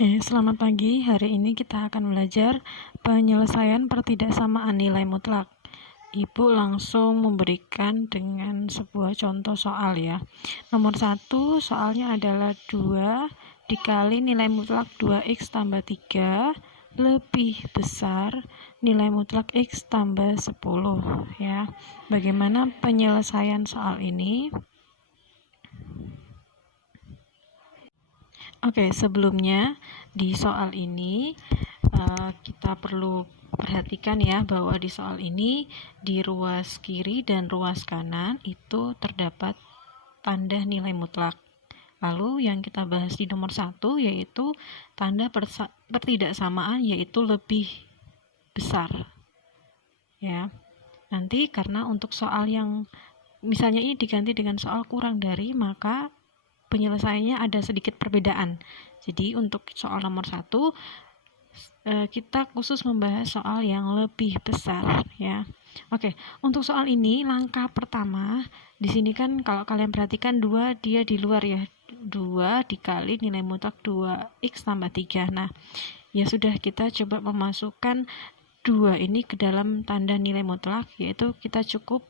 Oke, selamat pagi. Hari ini kita akan belajar penyelesaian pertidaksamaan nilai mutlak. Ibu langsung memberikan dengan sebuah contoh soal ya. Nomor 1, soalnya adalah 2 dikali nilai mutlak 2x tambah 3 lebih besar nilai mutlak x tambah 10 ya. Bagaimana penyelesaian soal ini? Oke, sebelumnya di soal ini kita perlu perhatikan ya bahwa di soal ini di ruas kiri dan ruas kanan itu terdapat tanda nilai mutlak. Lalu yang kita bahas di nomor 1 yaitu tanda pertidaksamaan yaitu lebih besar. Ya. Nanti karena untuk soal yang misalnya ini diganti dengan soal kurang dari, maka penyelesaiannya ada sedikit perbedaan. Jadi untuk soal nomor 1 kita khusus membahas soal yang lebih besar ya. Oke, untuk soal ini langkah pertama di sini kan kalau kalian perhatikan 2 dia di luar ya. 2 dikali nilai mutlak 2x tambah 3. Nah, ya sudah kita coba memasukkan 2 ini ke dalam tanda nilai mutlak, yaitu kita cukup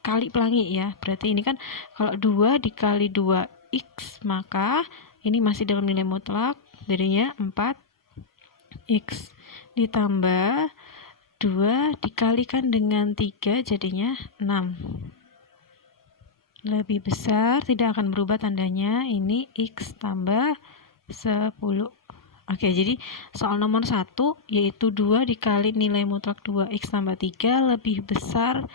kali pelangi ya. Berarti ini kan kalau 2 dikali 2x maka ini masih dalam nilai mutlak, jadinya 4x ditambah 2 dikalikan dengan 3 jadinya 6. Lebih besar, tidak akan berubah tandanya, ini x tambah 10. Oke, jadi soal nomor 1 yaitu 2 dikali nilai mutlak 2x tambah 3 lebih besar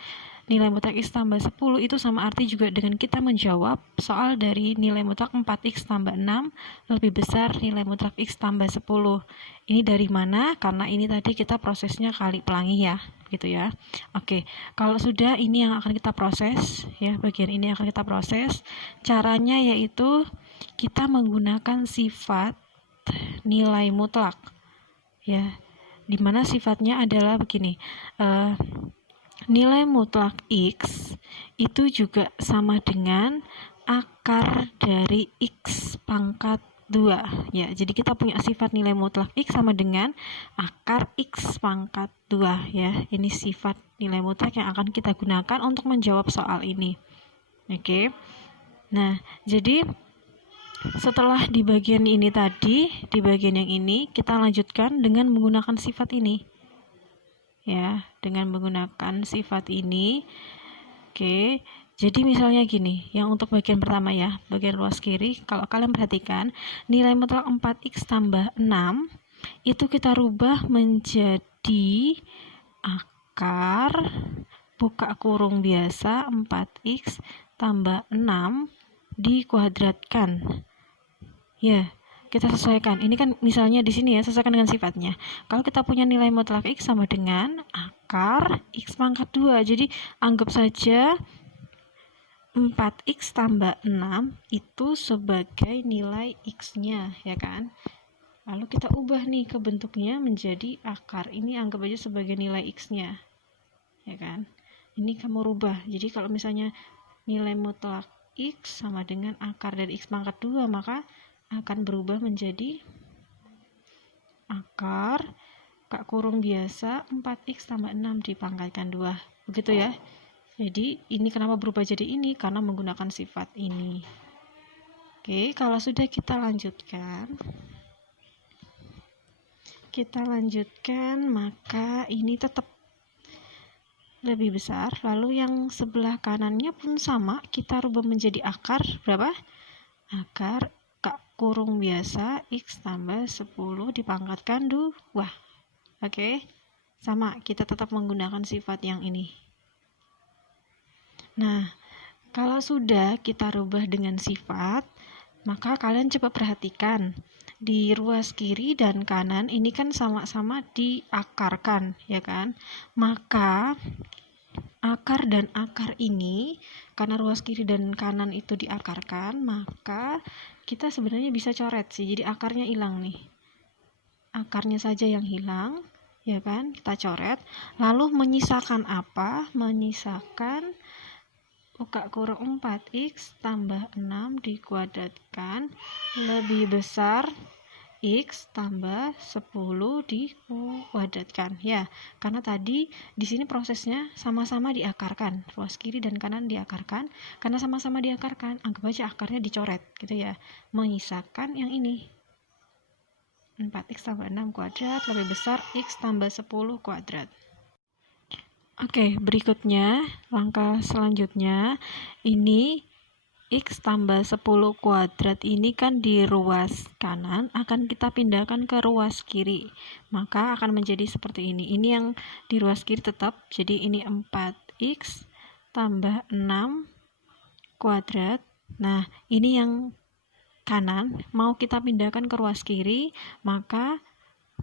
nilai mutlak x tambah 10, itu sama arti juga dengan kita menjawab soal dari nilai mutlak 4x tambah 6 lebih besar nilai mutlak x tambah 10. Ini dari mana? Karena ini tadi kita prosesnya kali pelangi ya, gitu ya. Oke, kalau sudah ini yang akan kita proses ya, bagian ini akan kita proses. Caranya yaitu kita menggunakan sifat nilai mutlak ya, dimana sifatnya adalah begini, nilai mutlak x itu juga sama dengan akar dari x pangkat 2 ya. Jadi kita punya sifat nilai mutlak x sama dengan akar x pangkat 2 ya. Ini sifat nilai mutlak yang akan kita gunakan untuk menjawab soal ini. Oke. Nah, jadi setelah di bagian ini tadi, di bagian yang ini kita lanjutkan dengan menggunakan sifat ini ya, dengan menggunakan sifat ini. Oke, jadi misalnya gini, yang untuk bagian pertama ya, bagian ruas kiri, kalau kalian perhatikan nilai mutlak 4x tambah 6 itu kita rubah menjadi akar buka kurung biasa 4x tambah 6 dikuadratkan ya. Kita sesuaikan. Ini kan misalnya di sini ya, sesuaikan dengan sifatnya. Kalau kita punya nilai mutlak x sama dengan akar x pangkat 2. Jadi anggap saja 4x tambah 6 itu sebagai nilai x-nya ya kan. Lalu kita ubah nih ke bentuknya menjadi akar. Ini anggap aja sebagai nilai x-nya. Ya kan? Ini kamu rubah. Jadi kalau misalnya nilai mutlak x sama dengan akar dari x pangkat 2, maka akan berubah menjadi akar buka kurung biasa 4x tambah 6 dipangkatkan 2. Begitu ya. Jadi ini kenapa berubah jadi ini? Karena menggunakan sifat ini. Oke, kalau sudah kita lanjutkan, maka ini tetap lebih besar. Lalu yang sebelah kanannya pun sama, kita rubah menjadi akar berapa? Akar kurung biasa x tambah 10 dipangkatkan 2. Oke, sama, kita tetap menggunakan sifat yang ini. Nah, kalau sudah kita rubah dengan sifat, maka kalian coba perhatikan di ruas kiri dan kanan ini kan sama-sama diakarkan ya kan. Maka akar dan akar ini, karena ruas kiri dan kanan itu diakarkan, maka kita sebenarnya bisa coret sih, jadi akarnya hilang nih, akarnya saja yang hilang ya kan, kita coret. Lalu menyisakan apa? Menyisakan buka kurung 4x tambah 6 dikuadratkan lebih besar X tambah 10 dikuadratkan ya, karena tadi di sini prosesnya sama-sama diakarkan, ruas kiri dan kanan diakarkan. Karena sama-sama diakarkan, anggap aja akarnya dicoret gitu ya, menyisakan yang ini 4x tambah 6 kuadrat lebih besar x tambah 10 kuadrat. Oke, berikutnya langkah selanjutnya ini x tambah 10 kuadrat ini kan di ruas kanan akan kita pindahkan ke ruas kiri, maka akan menjadi seperti ini. Ini yang di ruas kiri tetap, jadi ini 4x tambah 6 kuadrat. Nah, ini yang kanan mau kita pindahkan ke ruas kiri, maka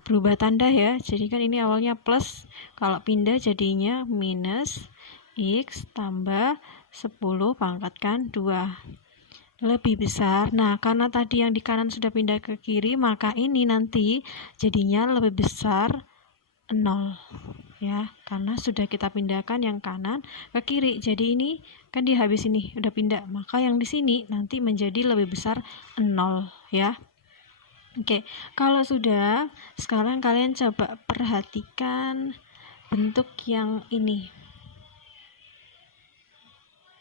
berubah tanda ya, jadi kan ini awalnya plus, kalau pindah jadinya minus x tambah 10 pangkatkan 2 lebih besar. Nah, karena tadi yang di kanan sudah pindah ke kiri, maka ini nanti jadinya lebih besar 0 ya, karena sudah kita pindahkan yang kanan ke kiri. Jadi ini kan dia habis ini udah pindah, maka yang di sini nanti menjadi lebih besar 0 ya. Oke, kalau sudah, sekarang kalian coba perhatikan bentuk yang ini.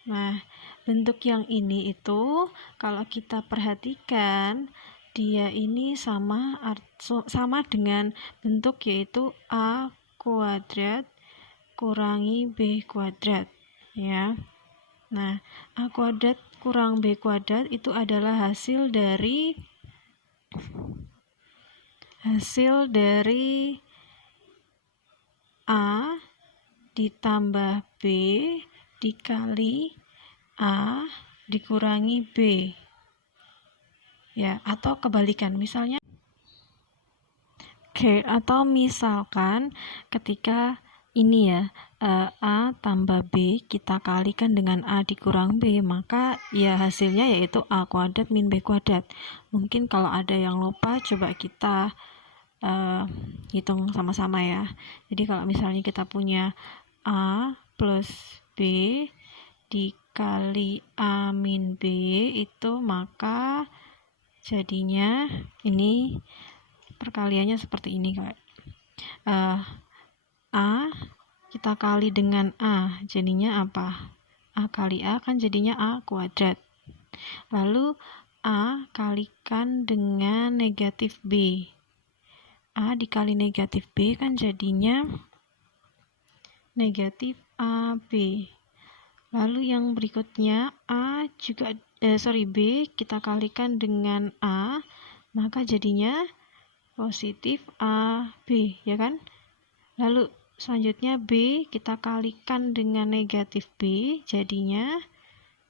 Nah, bentuk yang ini itu kalau kita perhatikan, dia ini sama dengan bentuk yaitu A kuadrat kurangi B kuadrat ya. Nah, A kuadrat kurang B kuadrat itu adalah hasil dari A ditambah B dikali A dikurangi B ya, atau kebalikan misalnya. Oke, atau misalkan ketika ini ya, A tambah B kita kalikan dengan A dikurang B, maka ya hasilnya yaitu A kuadrat min B kuadrat. Mungkin kalau ada yang lupa, coba kita hitung sama-sama ya. Jadi kalau misalnya kita punya A plus B dikali A min B itu, maka jadinya ini perkaliannya seperti ini kayak A kita kali dengan A jadinya apa? A kali A kan jadinya A kuadrat, lalu A kalikan dengan negatif B, A dikali negatif B kan jadinya negatif AB. Lalu yang berikutnya A juga B kita kalikan dengan A, maka jadinya positif AB ya kan. Lalu selanjutnya B kita kalikan dengan negatif B, jadinya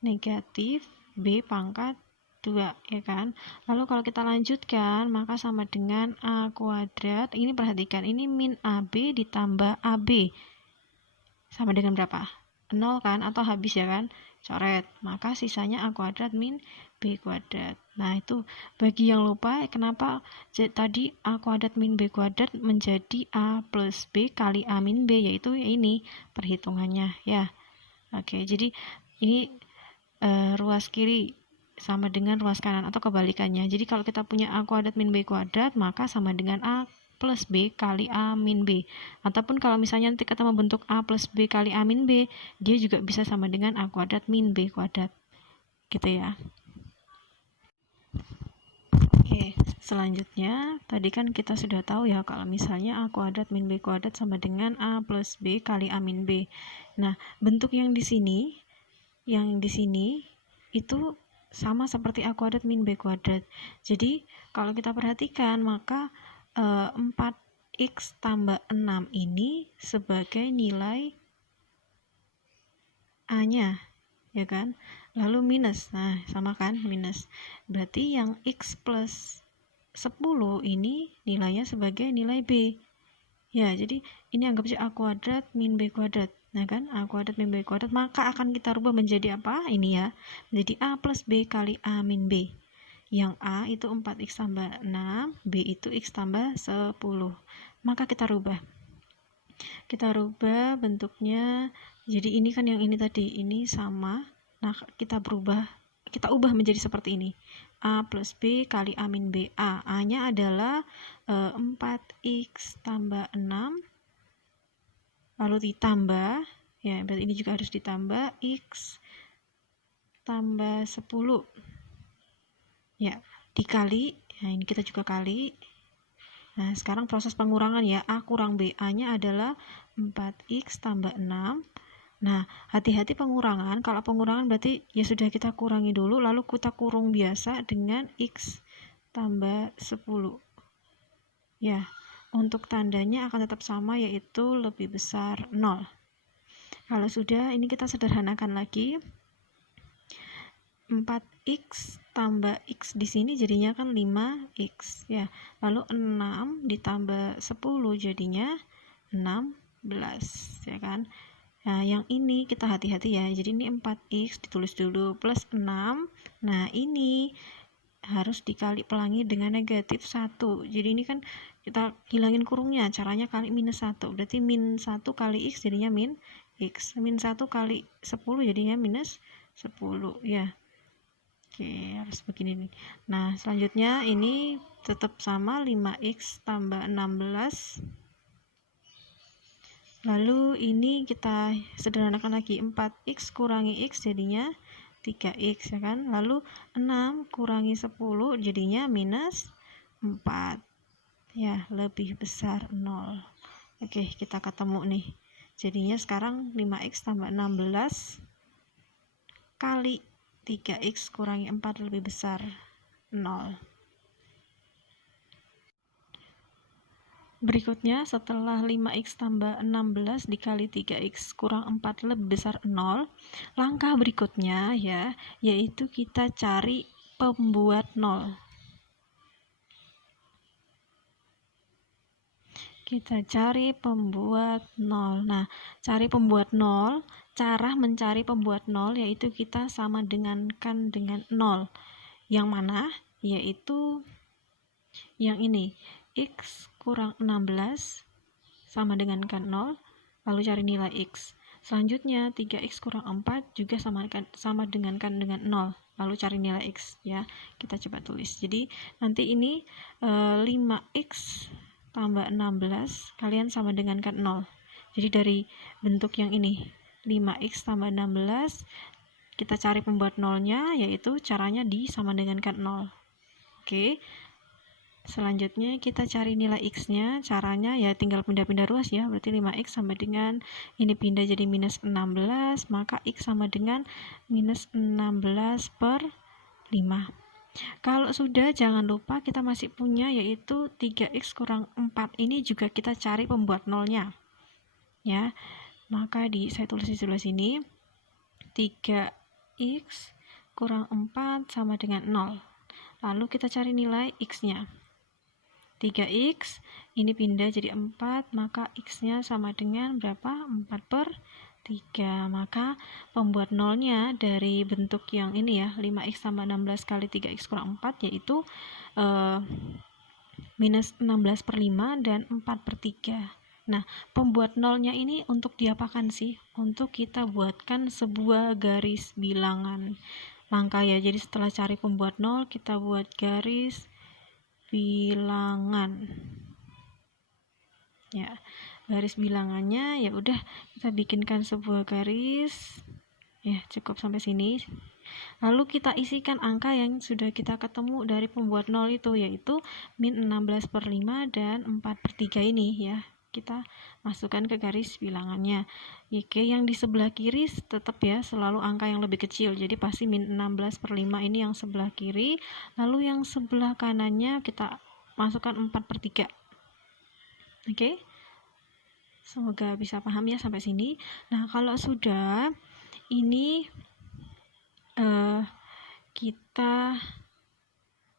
negatif B pangkat 2 ya kan. Lalu kalau kita lanjutkan, maka sama dengan A kuadrat, ini perhatikan, ini min AB ditambah AB sama dengan berapa? 0 kan, atau habis ya kan, coret, maka sisanya A kuadrat min B kuadrat. Nah, itu bagi yang lupa kenapa tadi A kuadrat min B kuadrat menjadi A plus B kali A min B, yaitu ini perhitungannya ya. Oke, jadi ini ruas kiri sama dengan ruas kanan atau kebalikannya. Jadi kalau kita punya A kuadrat min B kuadrat, maka sama dengan A plus B kali A min B. Ataupun kalau misalnya nanti ketemu bentuk A plus B kali A min B, dia juga bisa sama dengan A kuadrat min B kuadrat gitu ya. Oke, selanjutnya tadi kan kita sudah tahu ya kalau misalnya A kuadrat min B kuadrat sama dengan A plus B kali A min B. Nah, bentuk yang di sini itu sama seperti A kuadrat min B kuadrat. Jadi kalau kita perhatikan, maka 4x tambah 6 ini sebagai nilai A-nya ya kan, lalu minus, nah sama kan, minus, berarti yang x plus 10 ini nilainya sebagai nilai B ya. Jadi ini anggap saja A kuadrat min B kuadrat, nah kan, A kuadrat min B kuadrat, maka akan kita rubah menjadi apa ini ya, menjadi A plus B kali A min B. Yang A itu 4x tambah 6, B itu x tambah 10. Maka kita rubah bentuknya. Jadi ini kan yang ini tadi, ini sama. Nah, kita ubah menjadi seperti ini. A plus B kali A min B. A nya adalah 4x tambah 6, lalu ditambah, ya berarti ini juga harus ditambah, x tambah 10, ya dikali, nah ini kita juga kali. Nah sekarang proses pengurangan ya, A kurang B, A nya adalah 4x tambah 6. Nah hati-hati pengurangan, kalau pengurangan berarti ya sudah kita kurangi dulu, lalu kita kurung biasa dengan x tambah 10, ya untuk tandanya akan tetap sama, yaitu lebih besar 0. Kalau sudah, ini kita sederhanakan lagi. 4x tambah x di sini jadinya kan 5x ya. Lalu 6 ditambah 10 jadinya 16 ya kan. Nah, yang ini kita hati-hati ya. Jadi ini 4x ditulis dulu plus 6. Nah, ini harus dikali pelangi dengan negatif 1. Jadi ini kan kita hilangin kurungnya, caranya kali minus 1. Berarti min 1 kali x jadinya min x. Min 1 kali 10 jadinya minus 10 ya. Oke, harus begini nih. Nah, selanjutnya ini tetap sama 5x tambah 16. Lalu ini kita sederhanakan lagi, 4x kurangi x jadinya 3x ya kan. Lalu 6 kurangi 10 jadinya minus 4. Ya, lebih besar 0. Oke, kita ketemu nih. Jadinya sekarang 5x tambah 16 kali 3x kurangi 4 lebih besar 0. Berikutnya setelah 5x tambah 16 dikali 3x kurang 4 lebih besar 0, langkah berikutnya ya, yaitu kita cari pembuat 0. Kita cari pembuat 0. Nah, cari pembuat 0, cara mencari pembuat 0 yaitu kita sama dengankan dengan 0. Yang mana? Yaitu yang ini. X kurang 16 sama dengankan 0, lalu cari nilai X. Selanjutnya 3x kurang 4 juga sama dengankan dengan 0, lalu cari nilai X ya. Kita coba tulis. Jadi nanti ini 5x tambah 16 kalian sama dengankan 0. Jadi dari bentuk yang ini 5x tambah 16 kita cari pembuat 0-nya, yaitu caranya disama dengankan 0. Oke. Selanjutnya kita cari nilai x-nya, caranya ya tinggal pindah-pindah ruas ya. Berarti 5x sama dengan ini pindah jadi minus 16, maka x sama dengan minus 16 per 5. Kalau sudah, jangan lupa kita masih punya yaitu 3x kurang 4. Ini juga kita cari pembuat 0-nya. Ya. Maka saya tulis di sebelah sini 3x kurang 4 sama dengan 0. Lalu kita cari nilai x-nya. 3x ini pindah jadi 4, maka x-nya sama dengan berapa? 4 per 3. Maka pembuat 0-nya dari bentuk yang ini ya, 5x tambah 16 kali 3x kurang 4 yaitu minus 16 per 5 dan 4 per 3. Nah, pembuat 0-nya ini untuk diapakan sih? Untuk kita buatkan sebuah garis bilangan. Langkah ya, jadi setelah cari pembuat 0 kita buat garis bilangan. Ya. Garis bilangannya ya udah kita bikinkan sebuah garis ya, cukup sampai sini. Lalu kita isikan angka yang sudah kita ketemu dari pembuat 0 itu, yaitu min 16 per 5 dan 4 per 3 ini ya, kita masukkan ke garis bilangannya. Oke, yang di sebelah kiri tetap ya selalu angka yang lebih kecil, jadi pasti min 16 per 5 ini yang sebelah kiri, lalu yang sebelah kanannya kita masukkan 4 per 3. Oke, semoga bisa paham ya sampai sini. Nah, kalau sudah ini kita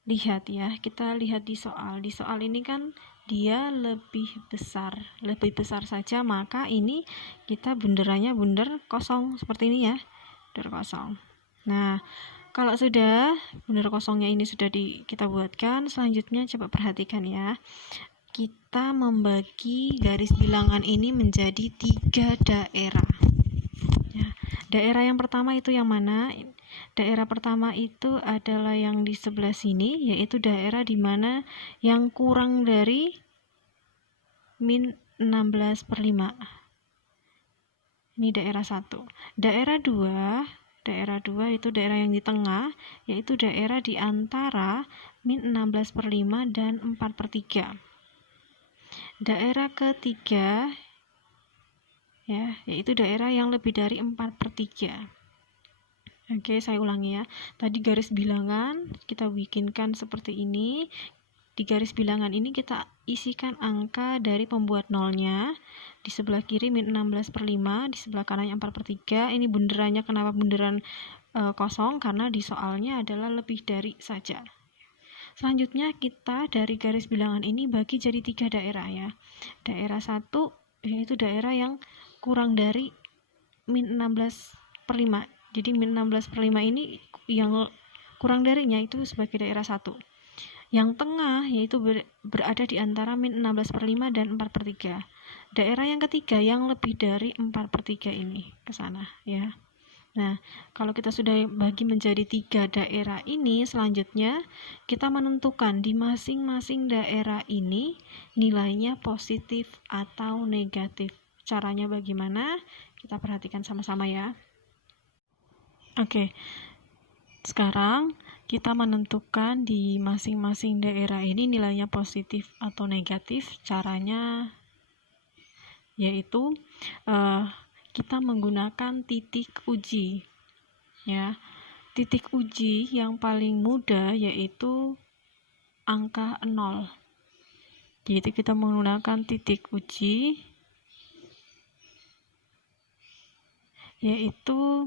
lihat ya, kita lihat di soal. Di soal ini kan dia lebih besar saja, maka ini kita bunderannya bunder kosong seperti ini ya, bunder kosong. Nah, kalau sudah bunder kosongnya ini sudah kita buatkan, selanjutnya coba perhatikan ya. Kita membagi garis bilangan ini menjadi 3 daerah. Ya, daerah yang pertama itu yang mana? Daerah pertama itu adalah yang di sebelah sini, yaitu daerah di mana yang kurang dari min 16/5. Ini daerah 1. Daerah 2 itu daerah yang di tengah, yaitu daerah di antara min 16/5 dan 4/3. Daerah ketiga, ya, yaitu daerah yang lebih dari 4/3. Oke, saya ulangi ya. Tadi garis bilangan kita bikinkan seperti ini. Di garis bilangan ini kita isikan angka dari pembuat nolnya. Di sebelah kiri min 16/5, di sebelah kanannya 4/3. Ini bunderannya kenapa bunderan kosong? Karena di soalnya adalah lebih dari saja. Selanjutnya kita dari garis bilangan ini bagi jadi 3 daerah ya. Daerah 1 yaitu daerah yang kurang dari min 16/5. Jadi min 16/5 ini yang kurang darinya itu sebagai daerah 1. Yang tengah yaitu berada di antara min 16/5 dan 4/3. Daerah yang ketiga yang lebih dari 4/3 ini ke sana ya. Nah, kalau kita sudah bagi menjadi 3 daerah ini, selanjutnya kita menentukan di masing-masing daerah ini nilainya positif atau negatif. Caranya bagaimana? Kita perhatikan sama-sama ya. Oke, sekarang kita menentukan di masing-masing daerah ini nilainya positif atau negatif. Caranya yaitu kita menggunakan titik uji ya. Titik uji yang paling mudah yaitu angka 0. Jadi kita menggunakan titik uji yaitu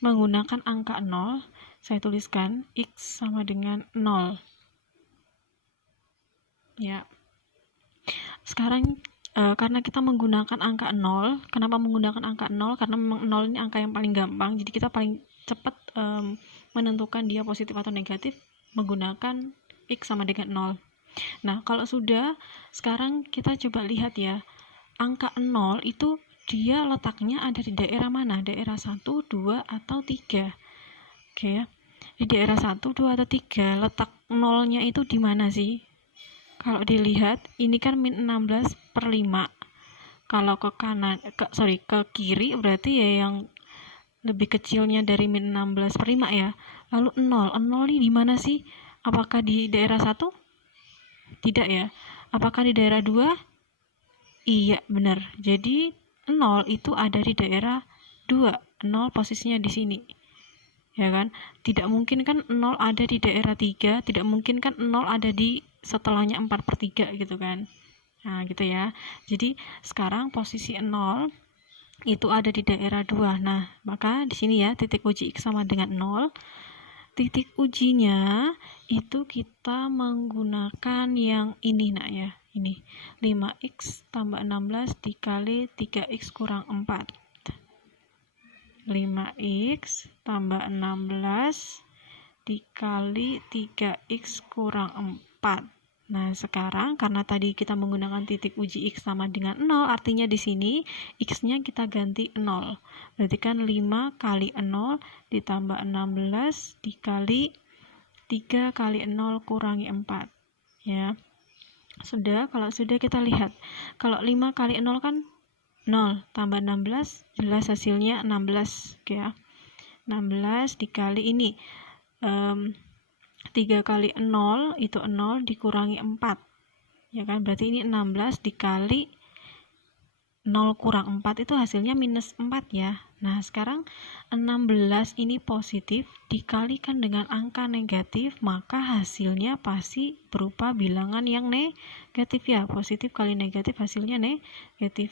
menggunakan angka 0. Saya tuliskan X sama dengan 0 ya. Sekarang karena kita menggunakan angka 0, kenapa menggunakan angka 0? Karena memang 0 ini angka yang paling gampang, jadi kita paling cepat menentukan dia positif atau negatif menggunakan X sama dengan 0. Nah, kalau sudah, sekarang kita coba lihat ya, angka 0 itu dia letaknya ada di daerah mana? Daerah 1, 2, atau 3. Oke ya. Di daerah 1, 2, atau 3, letak 0-nya itu di mana sih? Kalau dilihat, ini kan min 16/5. Kalau ke kanan, ke kiri berarti ya yang lebih kecilnya dari min 16/5 ya. Lalu 0 ini di mana sih? Apakah di daerah 1? Tidak ya. Apakah di daerah 2? Iya, benar. Jadi 0 itu ada di daerah 2. 0 posisinya di sini. Ya kan? Tidak mungkin kan 0 ada di daerah 3, tidak mungkin kan 0 ada di setelahnya 4/3 gitu kan. Nah, gitu ya. Jadi sekarang posisi 0 itu ada di daerah 2. Nah, maka di sini ya titik uji X sama dengan 0. Titik ujinya itu kita menggunakan yang ini nak ya. Ini 5X tambah 16 dikali 3X kurang 4. 5X tambah 16 dikali 3X kurang 4. Nah, sekarang karena tadi kita menggunakan titik uji X sama dengan 0, artinya di sini X-nya kita ganti 0. Berarti kan 5 kali 0 ditambah 16 dikali 3 kali 0 kurangi 4. Ya. Sudah, kalau sudah kita lihat. Kalau 5 kali 0 kan 0 tambah 16, jelas hasilnya 16. Oke ya. 16 dikali ini 3 kali 0 itu 0 dikurangi 4 ya kan, berarti ini 16 dikali 0 kurang 4 itu hasilnya minus 4 ya. Nah, sekarang 16 ini positif dikalikan dengan angka negatif, maka hasilnya pasti berupa bilangan yang negatif ya. Positif kali negatif hasilnya negatif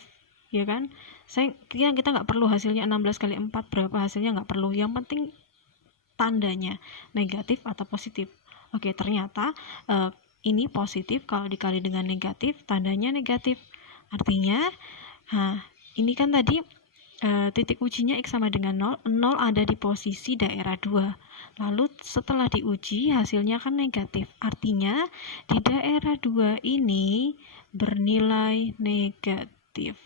ya kan. Kita nggak perlu hasilnya 16 kali 4 berapa hasilnya, nggak perlu, yang penting tandanya negatif atau positif. Oke, ternyata ini positif, kalau dikali dengan negatif tandanya negatif. Artinya ini kan tadi titik ujinya X sama dengan 0 ada di posisi daerah 2. Lalu setelah diuji hasilnya kan negatif. Artinya di daerah 2 ini bernilai negatif.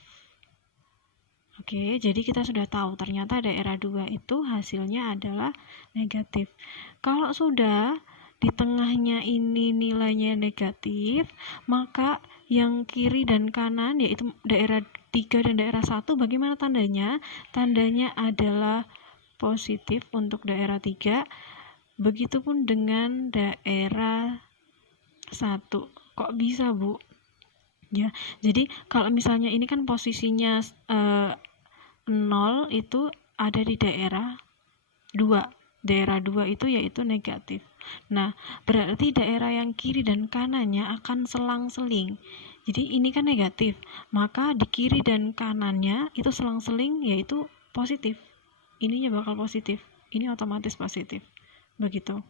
Oke, jadi kita sudah tahu ternyata daerah 2 itu hasilnya adalah negatif. Kalau sudah di tengahnya ini nilainya negatif, maka yang kiri dan kanan yaitu daerah 3 dan daerah 1 bagaimana tandanya? Tandanya adalah positif untuk daerah 3, begitupun dengan daerah 1. Kok bisa, Bu? Ya, jadi kalau misalnya ini kan posisinya 0 itu ada di daerah 2. Daerah 2 itu yaitu negatif. Nah, berarti daerah yang kiri dan kanannya akan selang-seling. Jadi ini kan negatif, maka di kiri dan kanannya itu selang-seling yaitu positif. Ininya bakal positif, ini otomatis positif. Begitu.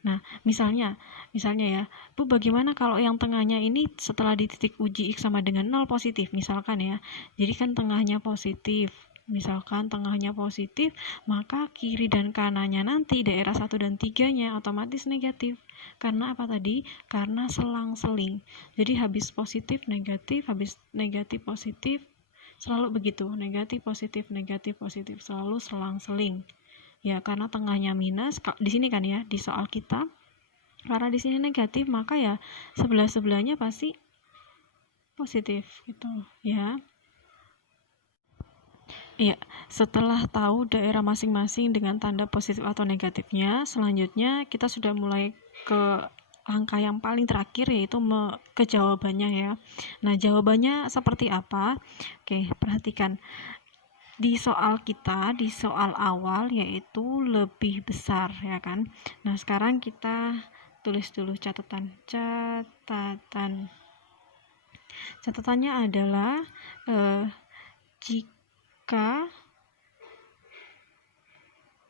Nah, misalnya ya, Bu, bagaimana kalau yang tengahnya ini setelah di titik uji X sama dengan 0 positif, misalkan ya. Jadi kan tengahnya positif. Misalkan tengahnya positif, maka kiri dan kanannya nanti daerah 1 dan 3-nya otomatis negatif. Karena apa tadi? Karena selang-seling. Jadi habis positif, negatif, habis negatif, positif, selalu begitu. Negatif, positif, selalu selang-seling. Ya, karena tengahnya minus, di sini kan ya, di soal kita, karena di sini negatif, maka ya sebelah-sebelahnya pasti positif gitu ya. Iya, setelah tahu daerah masing-masing dengan tanda positif atau negatifnya, selanjutnya kita sudah mulai ke angka yang paling terakhir, yaitu ke jawabannya ya. Nah, jawabannya seperti apa? Oke, perhatikan. Di soal kita, di soal awal yaitu lebih besar ya kan. Nah, sekarang kita tulis dulu catatannya adalah jika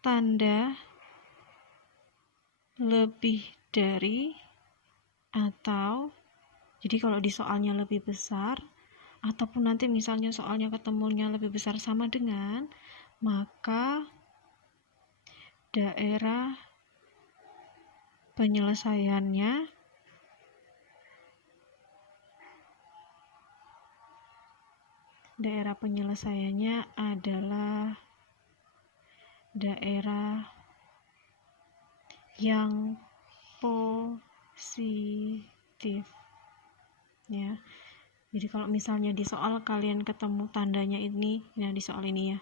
tanda lebih dari atau, jadi kalau di soalnya lebih besar ataupun nanti misalnya soalnya ketemunya lebih besar sama dengan, maka daerah penyelesaiannya adalah daerah yang positif ya. Jadi kalau misalnya di soal kalian ketemu tandanya ini, nah di soal ini ya,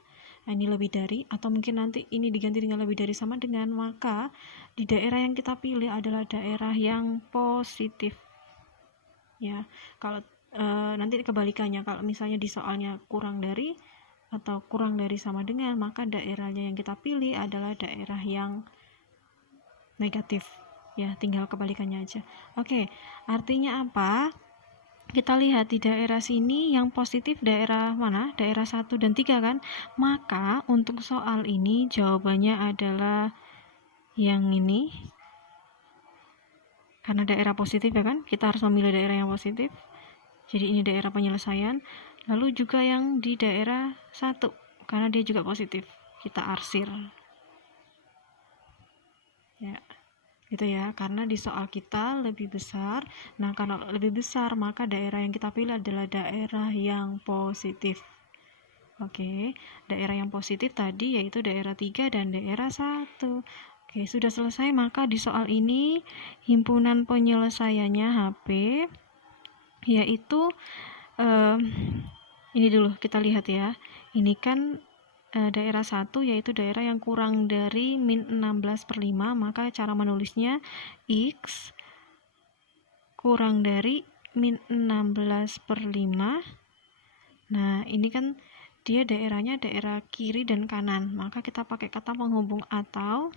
ini lebih dari, atau mungkin nanti ini diganti dengan lebih dari sama dengan, maka di daerah yang kita pilih adalah daerah yang positif ya. Kalau nanti kebalikannya, kalau misalnya di soalnya kurang dari atau kurang dari sama dengan, maka daerahnya yang kita pilih adalah daerah yang negatif ya, tinggal kebalikannya aja. Oke, artinya apa? Kita lihat di daerah sini yang positif daerah mana? Daerah 1 dan 3 kan? Maka untuk soal ini jawabannya adalah yang ini. Karena daerah positif ya kan? Kita harus memilih daerah yang positif. Jadi ini daerah penyelesaian. Lalu juga yang di daerah 1 karena dia juga positif. Kita arsir. Ya. Gitu ya, karena di soal kita lebih besar. Nah, karena lebih besar, maka daerah yang kita pilih adalah daerah yang positif. Oke, daerah yang positif tadi yaitu daerah 3 dan daerah 1. Oke, sudah selesai, maka di soal ini himpunan penyelesaiannya HP yaitu ini dulu kita lihat ya. Ini kan daerah 1 yaitu daerah yang kurang dari min 16/5, maka cara menulisnya X kurang dari min 16/5. Nah, ini kan dia daerahnya daerah kiri dan kanan, maka kita pakai kata penghubung atau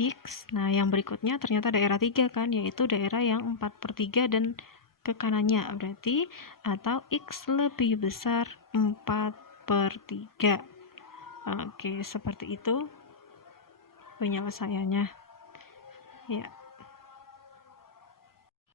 X. Nah, yang berikutnya ternyata daerah 3 kan, yaitu daerah yang 4/3 dan ke kanannya, berarti atau X lebih besar 4/3. Oke, seperti itu penyelesaiannya ya.